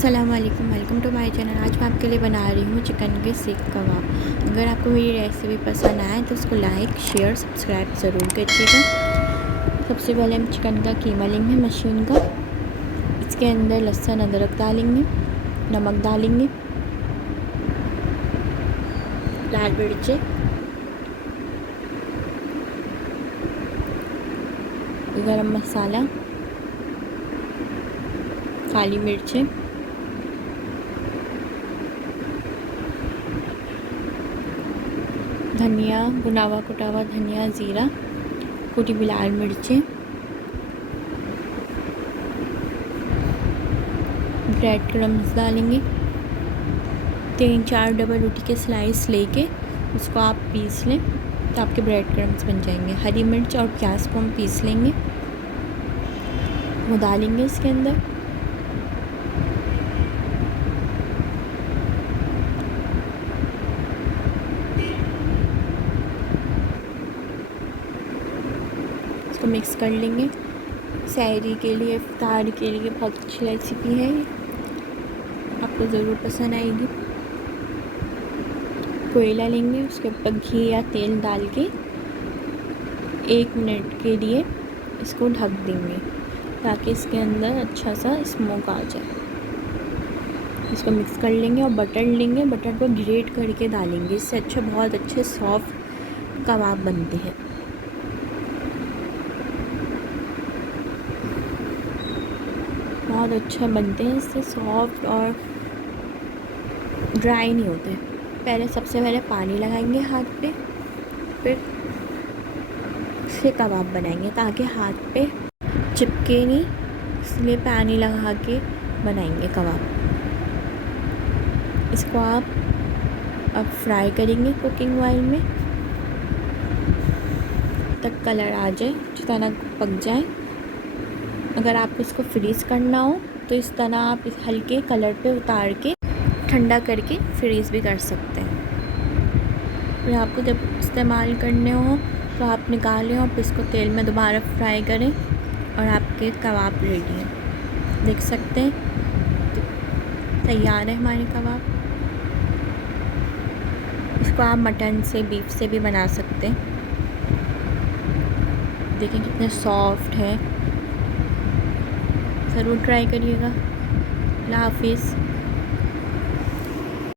अस्सलाम वालेकुम, welcome to my channel. आज मैं आपके लिए बना रही हूँ चिकन के सीख कबाब। अगर आपको मेरी रेसिपी पसंद आए तो उसको लाइक शेयर सब्सक्राइब ज़रूर कीजिएगा। सबसे पहले हम चिकन का कीमा लेंगे मशीन का। इसके अंदर लहसुन अदरक डालेंगे, नमक डालेंगे, लाल मिर्चें, गरम मसाला, काली मिर्चें, धनिया, भुना हुआ कुटा हुआ धनिया, ज़ीरा, कुटी हुई लाल मिर्चें, ब्रेड क्रम्स डालेंगे। 3-4 डबल रोटी के स्लाइस लेके उसको आप पीस लें तो आपके ब्रेड क्रम्स बन जाएंगे। हरी मिर्च और प्याज को हम पीस लेंगे, वो डालेंगे इसके अंदर। इसको मिक्स कर लेंगे। सहरी के लिए, इफ्तार के लिए बहुत अच्छी रेसिपी है, आपको ज़रूर पसंद आएगी। कोयला लेंगे, उसके ऊपर घी या तेल डाल के 1 मिनट के लिए इसको ढक देंगे ताकि इसके अंदर अच्छा सा स्मोक आ जाए। इसको मिक्स कर लेंगे और बटर लेंगे, बटर को ग्रेट करके डालेंगे। इससे अच्छा बहुत अच्छे सॉफ्ट कबाब बनते हैं। बहुत अच्छा बनते हैं, इससे सॉफ्ट और ड्राई नहीं होते। सबसे पहले पानी लगाएंगे हाथ पे, फिर से कबाब बनाएंगे ताकि हाथ पे चिपके नहीं, इसलिए पानी लगा के बनाएंगे कबाब। इसको आप अब फ्राई करेंगे कुकिंग ऑयल में तक कलर आ जाए, अच्छी तरह पक जाए। अगर आपको इसको फ्रीज़ करना हो तो इस तरह आप इस हल्के कलर पे उतार के ठंडा करके फ्रीज़ भी कर सकते हैं। फिर आपको जब इस्तेमाल करने हो तो आप निकालें और फिर इसको तेल में दोबारा फ्राई करें और आपके कबाब रेडी हैं। देख सकते हैं तैयार है हमारे कबाब। इसको आप मटन से, बीफ से भी बना सकते हैं। देखें कितने सॉफ्ट है, ज़रूर ट्राई करिएगा। अल्लाह हाफिज़।